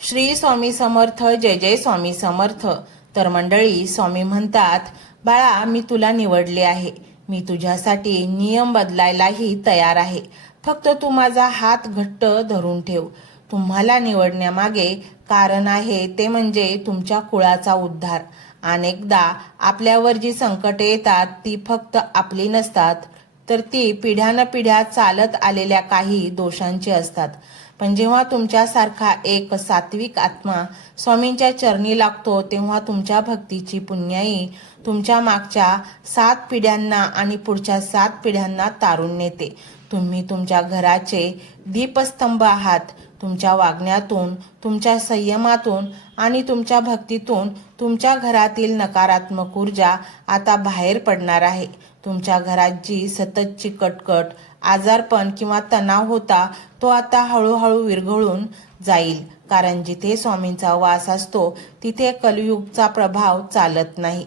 श्री स्वामी समर्थ. जय जय स्वामी समर्थ. तर मंडळी, स्वामी म्हणतात, बाळा, मी तुला निवडले आहे. मी तुझ्यासाठी नियम बदलायलाही तयार आहे. फक्त तू माझा हात घट्ट धरून ठेव. तुम्हाला निवडण्यामागे कारण आहे, ते म्हणजे तुमच्या कुळाचा उद्धार. अनेकदा आपल्यावर जी संकटे येतात ती फक्त आपली नसतात, तर ती पिढ्यानपिढ्या चालत आलेल्या काही दोषांची असतात. पण जेव्हा तुमच्यासारखा एक सात्विक आत्मा स्वामींच्या चरणी लागतो, तेव्हा तुमच्या भक्तीची पुण्याई तुमच्या मागच्या 7 पिढ्यांना आणि पुढच्या 7 पिढ्यांना तारून नेते. तुम्ही तुमच्या घराचे दीपस्तंभ आहात. तुमच्या वागण्यातून, तुमच्या संयमातून आणि तुमच्या भक्तीतून तुमच्या घरातील नकारात्मक ऊर्जा आता बाहेर पडणार आहे. तुमच्या घरात जी सततची कटकट, आजारपण किंवा तणाव होता, तो आता हळूहळू विरघळून जाईल. कारण जिथे स्वामींचा वास असतो तिथे कलियुगचा प्रभाव चालत नाही.